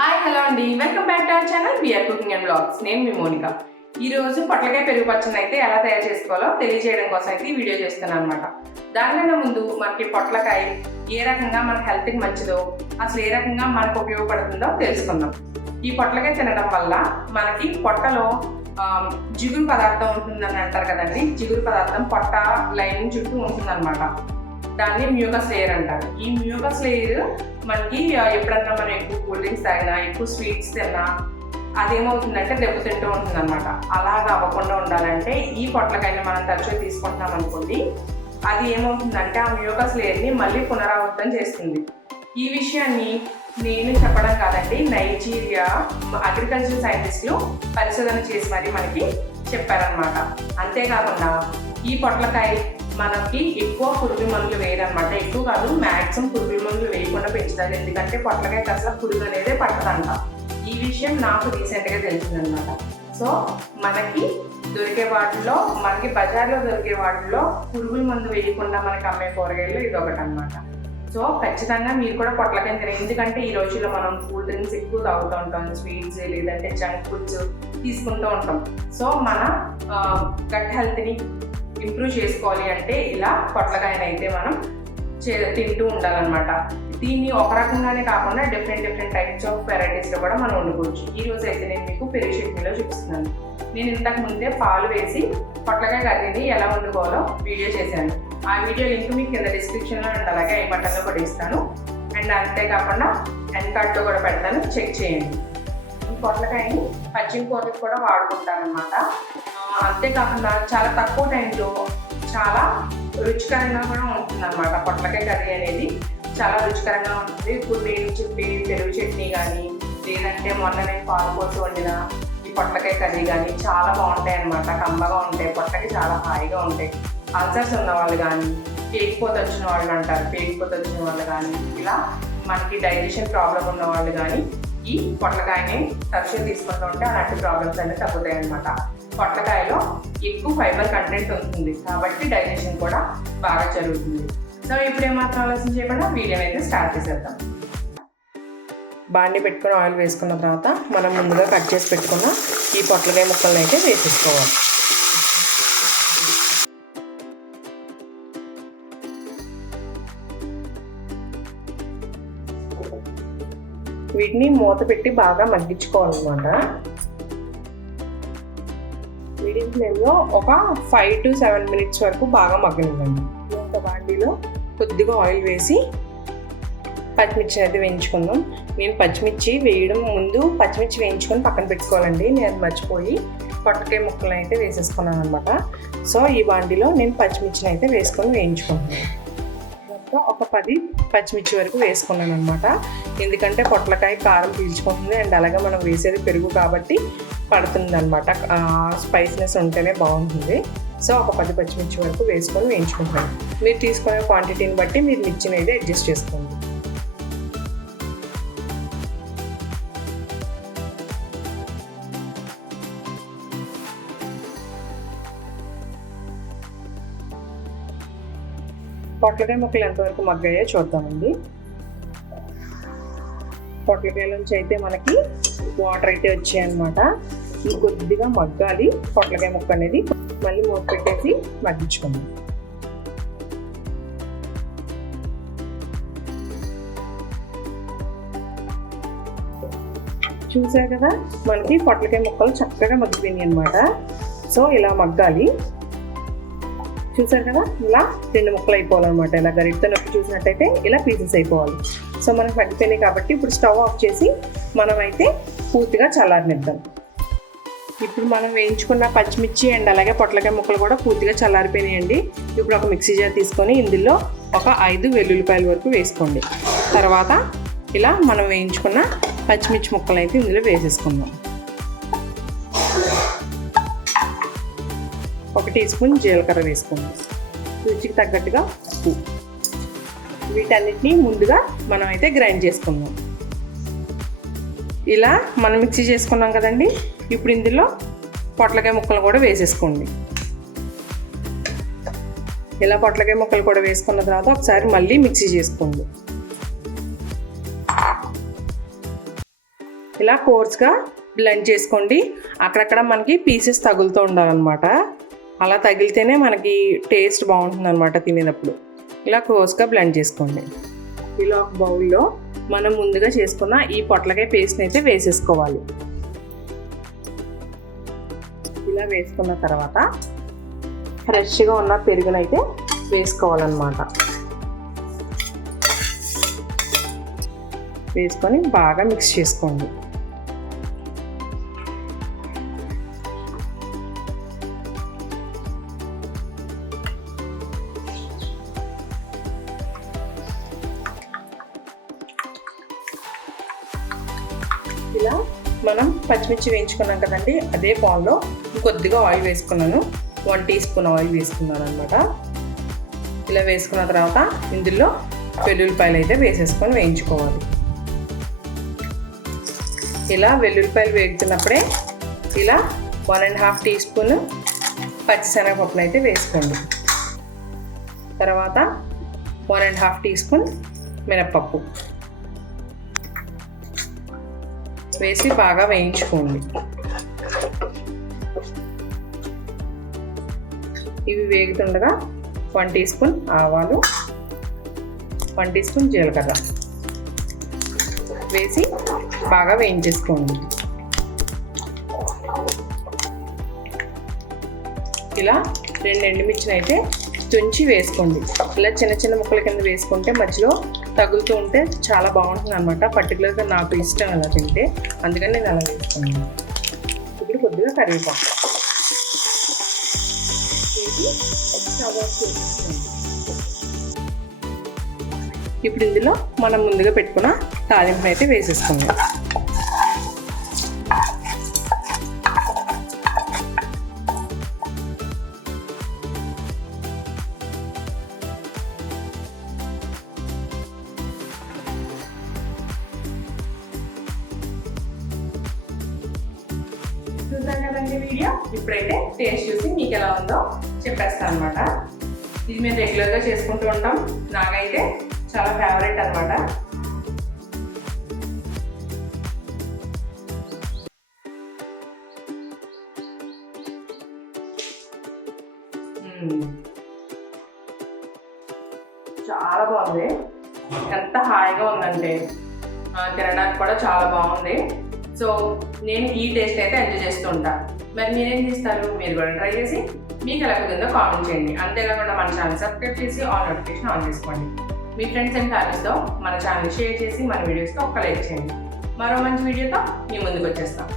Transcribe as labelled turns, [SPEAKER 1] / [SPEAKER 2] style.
[SPEAKER 1] Hi hello అండి. Welcome back to our channel B R cooking and blogs నేను మీ Monica. ఈ రోజు పొట్లకాయ పెరుగు పచ్చని అయితే ఎలా తయారు చేసుకోవాలో తెలియజేయడం కోసం అయితే ఈ వీడియో చేస్తున్నాను అనమాట దానికన్నా ముందు మనకి పొట్లకాయ ఏ రకంగా మన హెల్త్కి మంచిదో అసలు ఏ రకంగా మనకు ఉపయోగపడుతుందో తెలుసుకుందాం. ఈ పొట్లకాయ తినడం వల్ల మనకి పొట్టలో జిగురు పదార్థం ఉంటుందని అంటారు కదండి. జిగురు పదార్థం పొట్ట లైన్ చుట్టూ ఉంటుందన్నమాట. దాన్ని మ్యూకస్ లేయర్ అంటారు. ఈ మ్యూకస్ లేయర్ మనకి ఎప్పుడన్నా మనం ఎక్కువ కూల్ డ్రింక్స్ తాగినా ఎక్కువ స్వీట్స్ తిన్నా అదేమవుతుందంటే దెబ్బతింటూ ఉంటుంది అనమాట అలాగా అవ్వకుండా ఉండాలంటే ఈ పొట్లకాయని మనం తరచూ తీసుకుంటున్నాం అనుకోండి అది ఏమవుతుందంటే ఆ మ్యూకస్ లేయర్ని మళ్ళీ పునరావృతం చేస్తుంది. ఈ విషయాన్ని నేను చెప్పడం కాదండి నైజీరియా అగ్రికల్చర్ సైంటిస్టులు పరిశోధన చేసి మరి మనకి చెప్పారనమాట అంతేకాకుండా ఈ పొట్లకాయ మనకి ఎక్కువ పురుగు మందులు వేయరనమాట ఎక్కువ కాదు మ్యాక్సిమం పురుగు మందులు వేయకుండా పెంచుతారు. ఎందుకంటే పొట్లకాయకి అసలు పురుగు అనేది పట్టదంట. ఈ విషయం నాకు రీసెంట్గా తెలిసిందనమాట సో మనకి దొరికే వాటిలో మనకి బజార్లో దొరికే వాటిలో పురుగుల మందు వేయకుండా మనకి అమ్మే కూరగాయలు ఇది ఒకటి అనమాట సో ఖచ్చితంగా మీరు కూడా పొట్లకాయ తినే ఎందుకంటే ఈ రోజుల్లో మనం కూల్ డ్రింక్స్ ఎక్కువ తాగుతూ ఉంటాం. స్వీట్స్ లేదంటే జంక్ ఫుడ్స్ తీసుకుంటూ ఉంటాం. సో మన గట్ హెల్త్ని ఇంప్రూవ్ చేసుకోవాలి అంటే ఇలా పొట్లకాయనైతే మనం చే తింటూ ఉండాలన్నమాట. దీన్ని ఒక రకంగానే కాకుండా డిఫరెంట్ డిఫరెంట్ టైప్స్ ఆఫ్ వెరైటీస్లో కూడా మనం వండుకోవచ్చు. ఈ రోజు అయితే నేను మీకు పెరుగు చట్నీలో చూపిస్తున్నాను. నేను ఇంతకు ముందే పాలు వేసి పొట్లకాయ కర్రీని ఎలా వండుకోవాలో వీడియో చేశాను. ఆ వీడియో లింక్ మీకు కింద డిస్క్రిప్షన్లో అండ్ అలాగే ఐ బటన్లో కూడా ఇస్తాను. అండ్ అంతేకాకుండా ఎండ్ కార్డ్లో కూడా పెడతాను. చెక్ చేయండి. ఈ పొట్లకాయని పచ్చిమి కూరకి కూడా వాడుకుంటారనమాట అంతేకాకుండా చాలా తక్కువ టైంలో చాలా రుచికరంగా కూడా ఉంటుంది అనమాట పొట్లకాయ కర్రీ అనేది చాలా రుచికరంగా ఉంటుంది. ఇప్పుడు నేను చెప్పి పెరుగు చట్నీ కానీ లేదంటే మొన్న నేను పాలు వండిన ఈ పొట్లకాయ కర్రీ కానీ చాలా బాగుంటాయి అనమాట కమ్మగా ఉంటాయి పొట్లకి చాలా హాయిగా ఉంటాయి. అల్సర్స్ ఉన్న వాళ్ళు కానీ పేగిపోత వచ్చిన వాళ్ళు అంటారు. పేగిపోత వచ్చిన వాళ్ళు కానీ ఇలా మనకి డైజెషన్ ప్రాబ్లం ఉన్న వాళ్ళు కానీ ఈ పొట్లకాయని తరచుగా తీసుకుంటూ ఉంటే అలాంటి ప్రాబ్లమ్స్ అన్నీ తగ్గుతాయి అనమాట పొట్లకాయలో ఎక్కువ ఫైబర్ కంటెంట్ ఉంటుంది. కాబట్టి డైజెషన్ కూడా బాగా జరుగుతుంది. సో ఇప్పుడు ఏమాత్రం ఆలోచన చేయకుండా వీడియో అయితే స్టార్ట్ చేసేద్దాం. బాండి పెట్టుకుని ఆయిల్ వేసుకున్న తర్వాత మనం ముందుగా కట్ చేసి పెట్టుకున్న ఈ పొట్లకాయ ముక్కలను అయితే వేసేసుకోవాలి. వీటిని మూత పెట్టి బాగా మగ్గించుకోవాలన్నమాట. మీడియం ఫ్లేమ్లో ఒక ఫైవ్ టు సెవెన్ మినిట్స్ వరకు బాగా మగ్గనివ్వండి. ఒక బాండీలో కొద్దిగా ఆయిల్ వేసి పచ్చిమిర్చి అయితే వేయించుకుందాం. నేను పచ్చిమిర్చి వేయడం ముందు పచ్చిమిర్చి వేయించుకొని పక్కన పెట్టుకోవాలండి. నేను మర్చిపోయి పొట్టకాయ ముక్కలను అయితే వేసేసుకున్నాను అనమాట సో ఈ బాండీలో నేను పచ్చిమిర్చిని అయితే వేసుకొని వేయించుకుంటున్నాను. మొత్తం ఒక పది పచ్చిమిర్చి వరకు వేసుకున్నాను అనమాట ఎందుకంటే పొట్లకాయ కారం పీల్చుకుంటుంది అండ్ అలాగే మనం వేసేది పెరుగు కాబట్టి పడుతుంది అనమాట స్పైసీనెస్ ఉంటేనే బాగుంటుంది. సో ఒక పది పచ్చిమిర్చి వరకు వేసుకొని వేయించుకుంటాను మీరు తీసుకునే క్వాంటిటీని బట్టి మీరు మిర్చిని అయితే అడ్జస్ట్ చేసుకోండి. పొట్లకాయ ముక్కలు ఎంతవరకు మగ్గాయో చూద్దామండి. పొట్లకాయల నుంచి అయితే మనకి వాటర్ అయితే వచ్చాయన్నమాట. ఈ కొద్దిగా మగ్గాలి పొట్లకాయ ముక్క అనేది. మళ్ళీ మూత పెట్టేసి మగ్గించుకుందాం. చూసారు కదా? మనకి పొట్లకాయ ముక్కలు చక్కగా మగ్గిపోయినాయి అనమాట సో ఇలా మగ్గాలి. చూసారు కదా? ఇలా రెండు ముక్కలు అయిపోవాలన్నమాట. ఇలా గరిటతో నొక్కి చూసినట్టయితే ఇలా పీసెస్ అయిపోవాలి. సో మనకు మగ్గిపోయినాయి కాబట్టి ఇప్పుడు స్టవ్ ఆఫ్ చేసి మనం అయితే పూర్తిగా చల్లారనిద్దాం. ఇప్పుడు మనం వేయించుకున్న పచ్చిమిర్చి అండ్ అలాగే పొట్లకాయ ముక్కలు కూడా పూర్తిగా చల్లారిపోయినాయండి. ఇప్పుడు ఒక మిక్సీ జార్ తీసుకొని ఇందులో ఒక ఐదు వెల్లుల్లిపాయల వరకు వేసుకోండి. తర్వాత ఇలా మనం వేయించుకున్న పచ్చిమిర్చి ముక్కలు అయితే ఇందులో వేసేసుకుందాం. ఒక టీ స్పూన్ జీలకర్ర వేసుకుందాం రుచికి తగ్గట్టుగా ఉప్పు. వీటన్నిటిని ముందుగా మనం అయితే గ్రైండ్ చేసుకుందాం. ఇలా మనం మిక్సీ చేసుకున్నాం కదండి. ఇప్పుడు ఇందులో పొట్లకాయ ముక్కలు కూడా వేసేసుకోండి. ఇలా పొట్లకాయ ముక్కలు కూడా వేసుకున్న తర్వాత ఒకసారి మళ్ళీ మిక్సీ చేసుకోండి. ఇలా కోర్స్గా బ్లెండ్ చేసుకోండి. అక్కడక్కడ మనకి పీసెస్ తగులుతూ ఉండాలన్నమాట. అలా తగిలితేనే మనకి టేస్ట్ బాగుంటుంది అనమాట తినేటప్పుడు. ఇలా క్లోజ్గా బ్లెండ్ చేసుకోండి. ఇలా ఒక బౌల్లో మనం ముందుగా చేసుకున్న ఈ పొట్లకాయ పేస్ట్ని అయితే వేసేసుకోవాలి. ఇలా వేసుకున్న తర్వాత ఫ్రెష్గా ఉన్న పెరుగునైతే వేసుకోవాలన్నమాట. వేసుకొని బాగా మిక్స్ చేసుకోండి. ఇలా మనం పచ్చిమిర్చి వేయించుకున్నాం కదండి అదే పాన్లో కొద్దిగా ఆయిల్ వేసుకున్నాను. వన్ టీ స్పూన్ ఆయిల్ వేసుకున్నాను అనమాట ఇలా వేసుకున్న తర్వాత ఇందులో వెల్లుల్లిపాయలు అయితే వేసేసుకొని వేయించుకోవాలి. ఇలా వెల్లుల్లిపాయలు వేగుతున్నప్పుడే ఇలా one and half teaspoon పచ్చిశనగపప్పులు అయితే వేసుకోండి. తర్వాత one and half teaspoon మినప్పప్పు. వేసి బాగా వేయించుకోండి. ఇవి వేగుతుండగా వన్ టీ స్పూన్ ఆవాలు వన్ టీ స్పూన్ జీలకర్ర వేసి బాగా వేయించేసుకోండి. ఇలా రెండు ఎండుమిర్చిని అయితే తుంచి వేసుకోండి. ఇలా చిన్న చిన్న ముక్కల కింద వేసుకుంటే మధ్యలో తగులుతూ ఉంటే చాలా బాగుంటుంది అనమాట పర్టికులర్గా నాకు ఇష్టం అలా తింటే. అందుకని నేను అలా వేసుకున్నాను ఇప్పుడు కొద్దిగా కరివేపాకు. ఇప్పుడు ఇందులో మనం ముందుగా పెట్టుకున్న తాలింపు అయితే వేసేసుకుందాం. చూసాం కదండి వీడియో? ఇప్పుడైతే టేస్ట్ చూసి మీకు ఎలా ఉందో చెప్పేస్తాను అనమాట ఇది మేము రెగ్యులర్గా చేసుకుంటూ ఉంటాం. నాకైతే చాలా ఫేవరెట్ అనమాట చాలా బాగుంది. ఎంత హాయిగా ఉందంటే. తినడానికి కూడా చాలా బాగుంది. సో నేను ఈ టేస్ట్ అయితే ఎంజాయ్ చేస్తూ ఉంటాను మరి మీరేం చేస్తారు? మీరు కూడా ట్రై చేసి మీకు ఎలా కుదిరిందో కామెంట్ చేయండి. అంతేకాకుండా మన ఛానల్ సబ్స్క్రైబ్ చేసి ఆల్ నోటిఫికేషన్ ఆన్ చేసుకోండి. మీ ఫ్రెండ్స్ అండ్ ఫ్యామిలీస్తో మన ఛానల్ షేర్ చేసి మన వీడియోస్తో ఒక లైక్ చేయండి. మరో మంచి వీడియోతో మీ ముందుకు వచ్చేస్తాం.